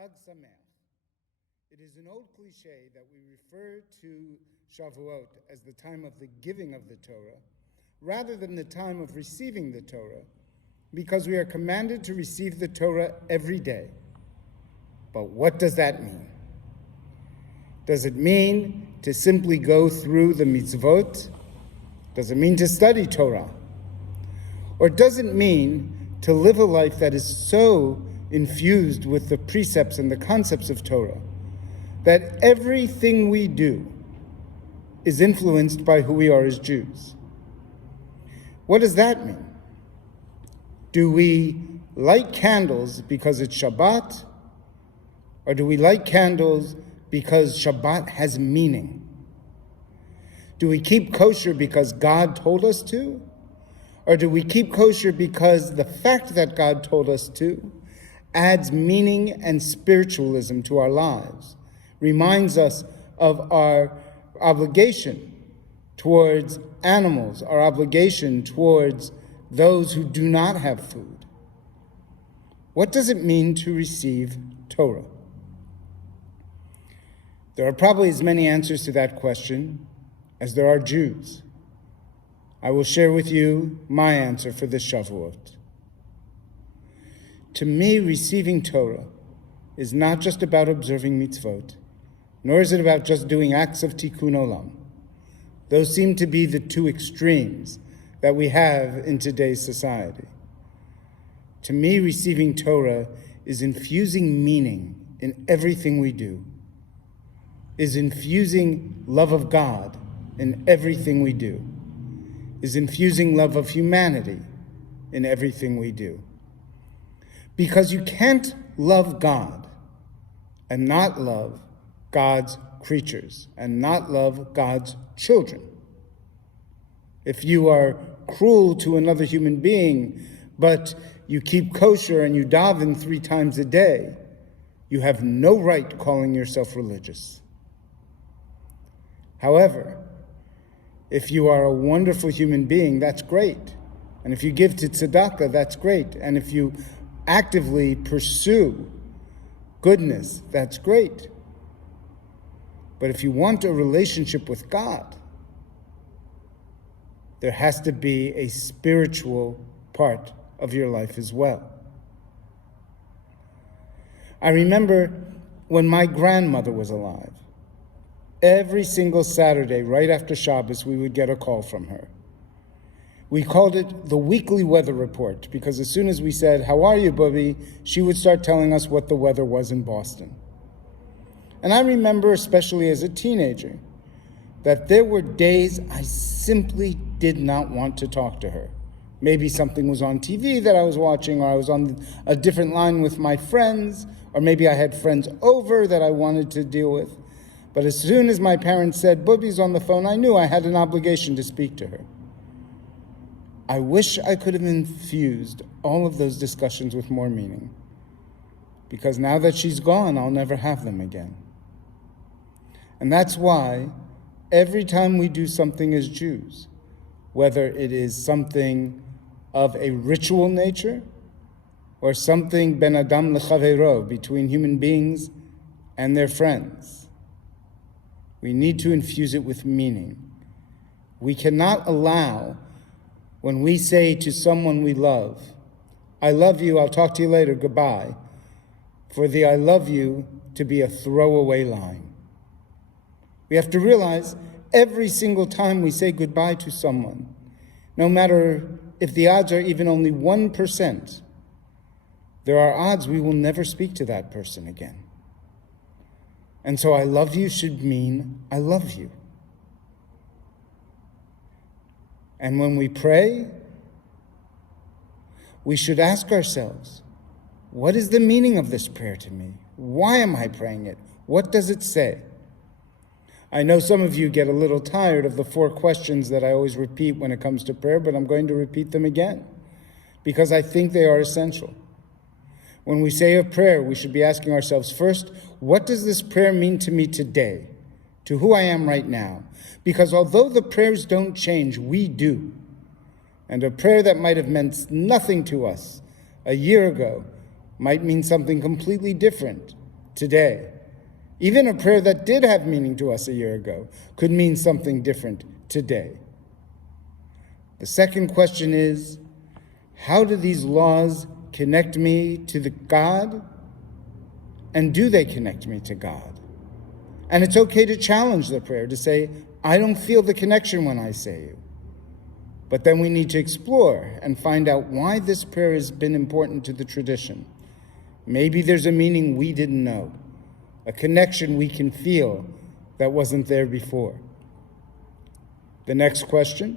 Chag Sameach. It is an old cliche that we refer to Shavuot as the time of the giving of the Torah, rather than the time of receiving the Torah, because we are commanded to receive the Torah every day. But what does that mean? Does it mean to simply go through the mitzvot? Does it mean to study Torah? Or does it mean to live a life that is so infused with the precepts and the concepts of Torah that everything we do is influenced by who we are as Jews? What does that mean? Do we light candles because it's Shabbat? Or do we light candles because Shabbat has meaning? Do we keep kosher because God told us to? Or do we keep kosher because the fact that God told us to adds meaning and spiritualism to our lives, reminds us of our obligation towards animals, our obligation towards those who do not have food? What does it mean to receive Torah? There are probably as many answers to that question as there are Jews. I will share with you my answer for this Shavuot. To me, receiving Torah is not just about observing mitzvot, nor is it about just doing acts of tikkun olam. Those seem to be the two extremes that we have in today's society. To me, receiving Torah is infusing meaning in everything we do, is infusing love of God in everything we do, is infusing love of humanity in everything we do. Because you can't love God and not love God's creatures and not love God's children. If you are cruel to another human being, but you keep kosher and you daven 3 times a day, you have no right calling yourself religious. However, if you are a wonderful human being, that's great. And if you give to tzedakah, that's great. And if you actively pursue goodness, that's great. But if you want a relationship with God, there has to be a spiritual part of your life as well. I remember when my grandmother was alive, every single Saturday, right after Shabbos, we would get a call from her. We called it the weekly weather report, because as soon as we said, "How are you, Bubby?" she would start telling us what the weather was in Boston. And I remember, especially as a teenager, that there were days I simply did not want to talk to her. Maybe something was on TV that I was watching, or I was on a different line with my friends, or maybe I had friends over that I wanted to deal with. But as soon as my parents said, "Bubby's on the phone," I knew I had an obligation to speak to her. I wish I could have infused all of those discussions with more meaning, because now that she's gone, I'll never have them again. And that's why every time we do something as Jews, whether it is something of a ritual nature or something ben adam lechavero, between human beings and their friends, we need to infuse it with meaning. We cannot allow, when we say to someone we love, "I love you, I'll talk to you later, goodbye," for the "I love you" to be a throwaway line. We have to realize every single time we say goodbye to someone, no matter if the odds are even only 1%, there are odds we will never speak to that person again. And so "I love you" should mean I love you. And when we pray, we should ask ourselves, what is the meaning of this prayer to me? Why am I praying it? What does it say? I know some of you get a little tired of the 4 questions that I always repeat when it comes to prayer, but I'm going to repeat them again, because I think they are essential. When we say a prayer, we should be asking ourselves first, what does this prayer mean to me today, to who I am right now? Because although the prayers don't change, we do. And a prayer that might have meant nothing to us a year ago might mean something completely different today. Even a prayer that did have meaning to us a year ago could mean something different today. The second question is, how do these laws connect me to the God? And do they connect me to God? And it's okay to challenge the prayer, to say, I don't feel the connection when I say it. But then we need to explore and find out why this prayer has been important to the tradition. Maybe there's a meaning we didn't know, a connection we can feel that wasn't there before. The next question,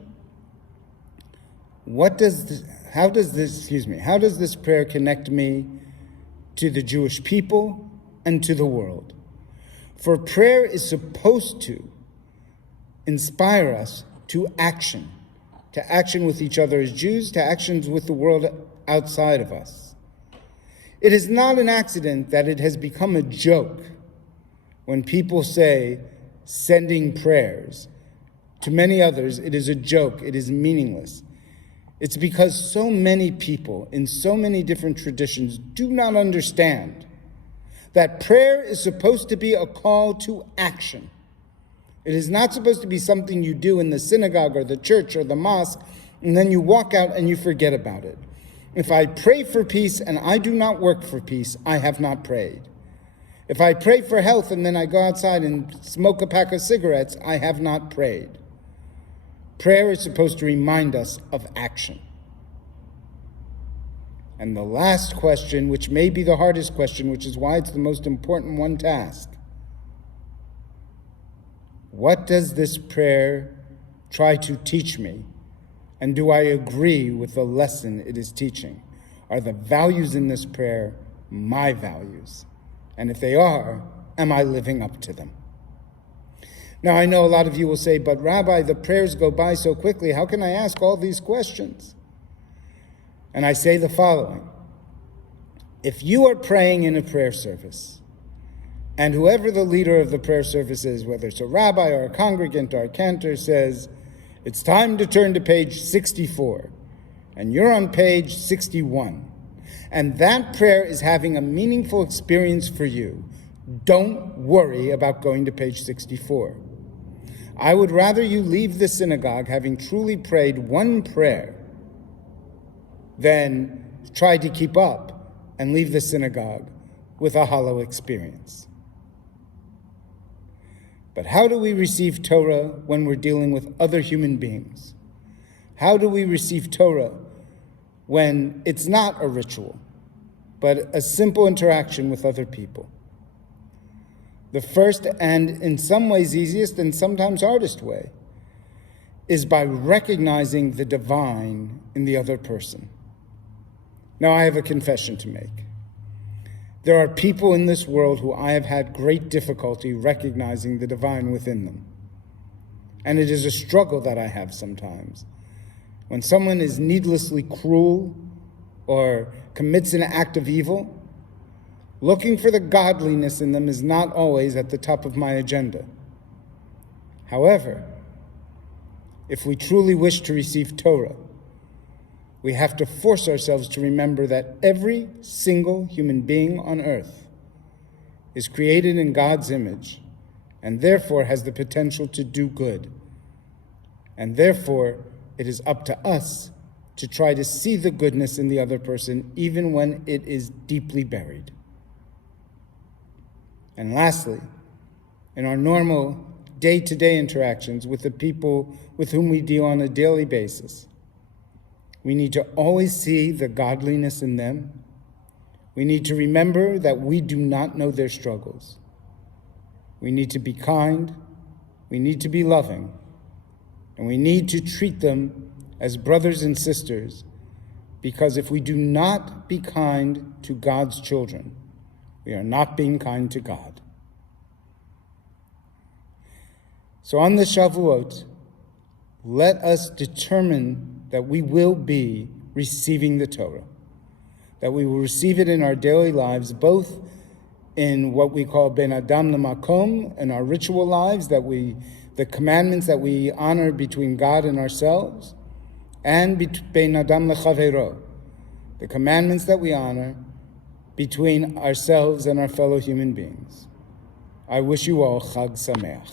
how does this prayer connect me to the Jewish people and to the world? For prayer is supposed to inspire us to action with each other as Jews, to actions with the world outside of us. It is not an accident that it has become a joke when people say sending prayers. To many others, it is a joke, it is meaningless. It's because so many people in so many different traditions do not understand that prayer is supposed to be a call to action. It is not supposed to be something you do in the synagogue or the church or the mosque, and then you walk out and you forget about it. If I pray for peace and I do not work for peace, I have not prayed. If I pray for health and then I go outside and smoke a pack of cigarettes, I have not prayed. Prayer is supposed to remind us of action. And the last question, which may be the hardest question, which is why it's the most important one to ask. What does this prayer try to teach me? And do I agree with the lesson it is teaching? Are the values in this prayer my values? And if they are, am I living up to them? Now, I know a lot of you will say, but Rabbi, the prayers go by so quickly. How can I ask all these questions? And I say the following. If you are praying in a prayer service, and whoever the leader of the prayer service is, whether it's a rabbi or a congregant or a cantor, says, it's time to turn to page 64, and you're on page 61, and that prayer is having a meaningful experience for you, don't worry about going to page 64. I would rather you leave the synagogue having truly prayed one prayer than try to keep up and leave the synagogue with a hollow experience. But how do we receive Torah when we're dealing with other human beings? How do we receive Torah when it's not a ritual, but a simple interaction with other people? The first and in some ways easiest and sometimes hardest way is by recognizing the divine in the other person. Now, I have a confession to make. There are people in this world who I have had great difficulty recognizing the divine within them. And it is a struggle that I have sometimes. When someone is needlessly cruel or commits an act of evil, looking for the godliness in them is not always at the top of my agenda. However, if we truly wish to receive Torah, we have to force ourselves to remember that every single human being on earth is created in God's image and therefore has the potential to do good. And therefore, it is up to us to try to see the goodness in the other person, even when it is deeply buried. And lastly, in our normal day-to-day interactions with the people with whom we deal on a daily basis, we need to always see the godliness in them. We need to remember that we do not know their struggles. We need to be kind, we need to be loving, and we need to treat them as brothers and sisters, because if we do not be kind to God's children, we are not being kind to God. So on the Shavuot, let us determine that we will be receiving the Torah, that we will receive it in our daily lives, both in what we call ben adam lemakom, in our ritual lives, the commandments that we honor between God and ourselves, and ben adam lechavero, the commandments that we honor between ourselves and our fellow human beings. I wish you all Chag Sameach.